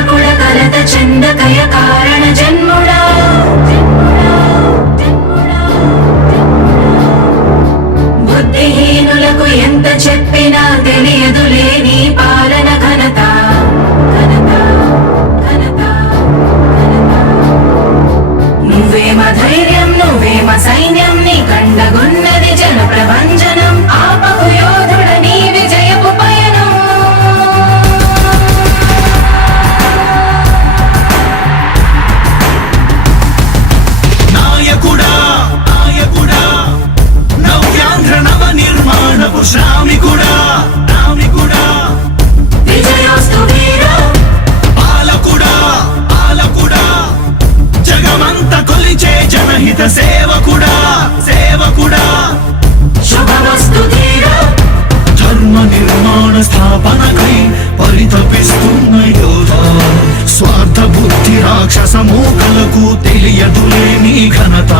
సేవకుడ కలత చందకయ కారణ జన్ముడా బుద్ధిహీనులకు ఎంత చెప్పినా తెలియదులే నీ పాలన ఘనత నువ్వేమ ధైర్యం నువ్వేమ సైన్యం నీ కండగున్నది జన ప్రభంజనం ఆపకు యోధుడ నీ విజయపు పయనం నాయకుడా నాయకుడా నవ్యాంధ్ర నవ నిర్మాణపు శ్రామికుడా రామికుడా విజయోస్తు వీరా పాలకుడా పాలకుడా జగమంత కొలిచే జనహిత సేవకుడా సేవకుడా శుభమస్తు ధీరా ధర్మ నిర్మాణ స్థాపనకై పరితపిస్తున్న యోధ స్వార్థ బుద్ధి రాక్షస మూకలకు తెలియదులే నీ ఘనత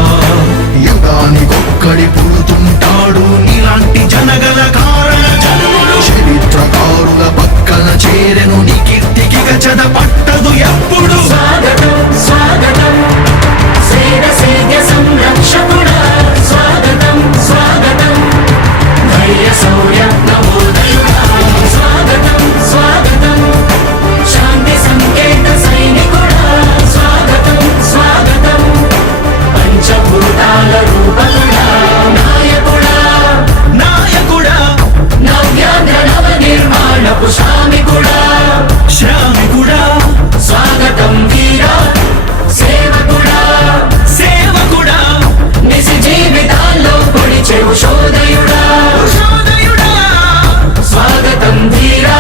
యుగానికొక్కడి పుడుతుంటాడు నీలాంటి జనగల కారణ జన్ముడు చరిత్రకారుల పక్కన చేరెను నీ కీర్తికి గచద పట్టదు ఎప్పుడు స్వాగతం స్వాగతం సేద సేద్య సంరక్షకుడా స్వాగతం స్వాగతం ధైర్య శౌర్య నవోదయుడా స్వాగతం స్వాగతం శాంతి సంకేత సైనికుడా స్వాగతం స్వాగతం పంచభూతాల రూపకుడా నాయకుడా నాయకుడా నవ్యాంధ్ర నవ నిర్మాణపు శ్రామికుడా శ్రామికుడా స్వాగతం వీరా సేవకుడా సేవకుడా నిజ జీవితాల్లో పొడిచే ఉషోదయుడా ఉషోదయుడా స్వాగతం ధీరా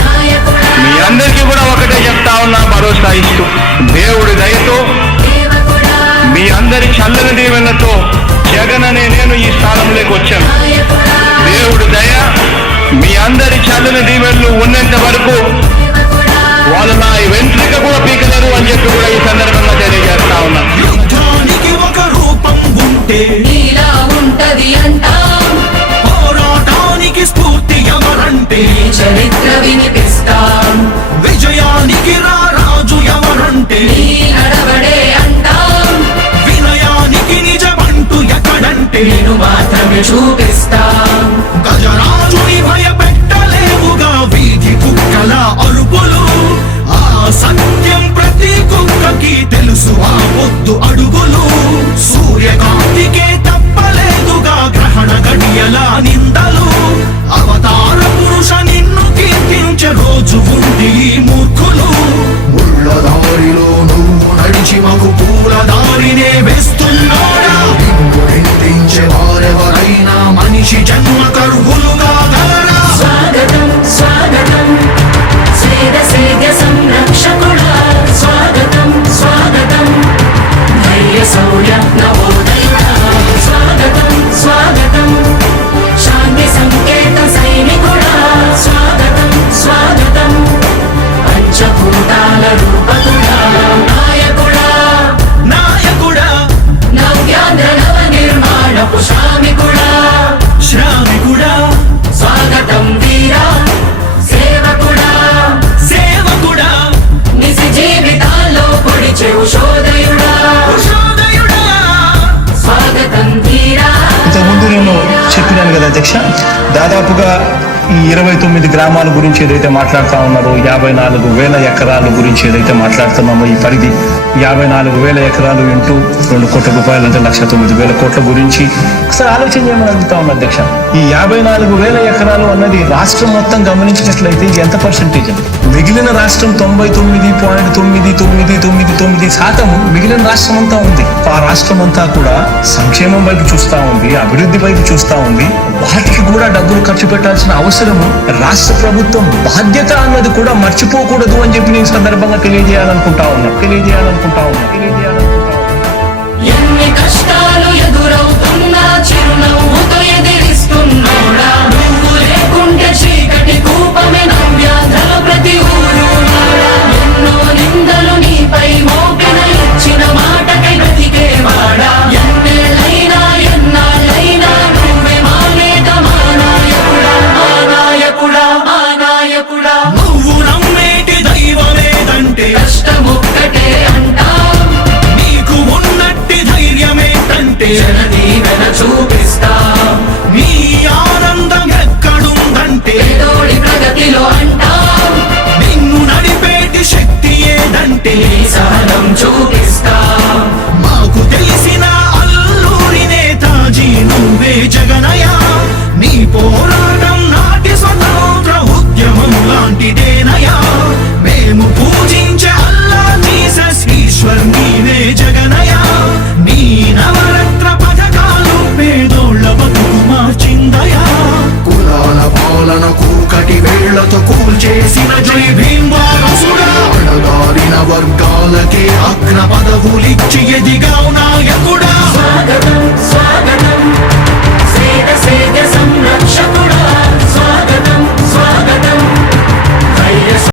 నాయకుడా మీ అందరికీ కూడా ఒకటే చెప్తా ఉన్నా భరోసా ఇస్తూ దేవుడి దయతో సేవకుడా మీ అందరి చల్లని దీవెనతో జగన్ అనే నేను ఈ స్థానంలోకి వచ్చాను. నాయకుడా దేవుడి దయ మీ అందరి చల్లని దీవెనలు ఉన్నంత వరకు సేవకుడా వాళ్ళు నా వెంట్రిక కూడా పీకలేరు అని చెప్పి కూడా ఈ సందర్భంగా తెలియజేస్తా ఉన్నాను. యుద్ధానికి ఒక రూపం ఉంటే నీలా ఉంటది అంటాం పోరాటానికి స్ఫూర్తి ఎవరంటే నీ చరిత్ర వినిపిస్తాం విజయానికి రారాజు ఎవరంటే నీ నడవడే అంటాం వినయానికి నిజమంటూ ఎక్కడంటే నేను మాత్రమే చూపిస్తాం గజరాజుని భయపెట్టలేవుగా వీధి కుక్కల అరుపులు ఆ సత్యం ప్రతి కుక్కకి తెలుసు ఆ పొద్దు అడుగులు సూర్యకాంతికే తప్పలేదుగా గ్రహణ గడియల నిందలు అవతార పురుష నిన్ను కీర్తించే రోజు ఉంది ఈ మూర్ఖులు ముళ్ళ దారిలో నువ్వు నడిచి మాకు పూల దారినే వేస్తున్నాడా నిన్ను నిందించే వారెవరైనా మనిషి జన్మ కరువులుగా గలరా స్వాగతం స్వాగతం సేద సేద్య సంరక్షకుడా స్వాగతం స్వాగతం ధైర్య శౌర్య నవోదయుడా స్వాగతం స్వాగతం శాంతి సంకేత సైనికుడా స్వాగతం స్వాగతం పంచభూతాల రూపకుడా నాయకుడా నాయకుడా నవ్యాంధ్ర నవ నిర్మాణపు శ్రామికుడా శ్రామికుడా స్వాగతం వీరా సేవకుడా సేవకుడా నిజ జీవితాల్లో పొడిచే ఉషోదయుడా ఉషోదయుడా స్వాగతం ధీరా ఇంతకుముందు నేను చెప్పినాను కదా అధ్యక్ష, దాదాపుగా ఈ 29 గ్రామాల గురించి ఏదైతే మాట్లాడుతూ ఉన్నారో 54,000 ఎకరాల గురించి ఏదైతే మాట్లాడుతున్నామో ఈ పరిధి 54,000 ఎకరాలు ఇంటూ 2 కోట్ల రూపాయలు అంటే 1,09,000 కోట్ల గురించి ఒకసారి ఆలోచన చేయమని అడుగుతా ఉన్నా అధ్యక్ష. ఈ 54,000 ఎకరాలు అన్నది రాష్ట్రం మొత్తం గమనించినట్లయితే ఇది ఎంత పర్సెంటేజ్ అండి? మిగిలిన రాష్ట్రం 99.9999% మిగిలిన రాష్ట్రం అంతా ఉంది. ఆ రాష్ట్రం అంతా కూడా సంక్షేమం వైపు చూస్తా ఉంది, అభివృద్ధి వైపు చూస్తా ఉంది. వాటికి కూడా డబ్బులు ఖర్చు పెట్టాల్సిన అవసరము రాష్ట్ర ప్రభుత్వం బాధ్యత అన్నది కూడా మర్చిపోకూడదు అని చెప్పి నేను సందర్భంగా తెలియజేయాలనుకుంటా ఉన్నా. ఎన్ని కష్టాలు ఎదురవుతున్నా చిరునవ్వుతో ఎదిరిస్తున్నా ఇచ్చి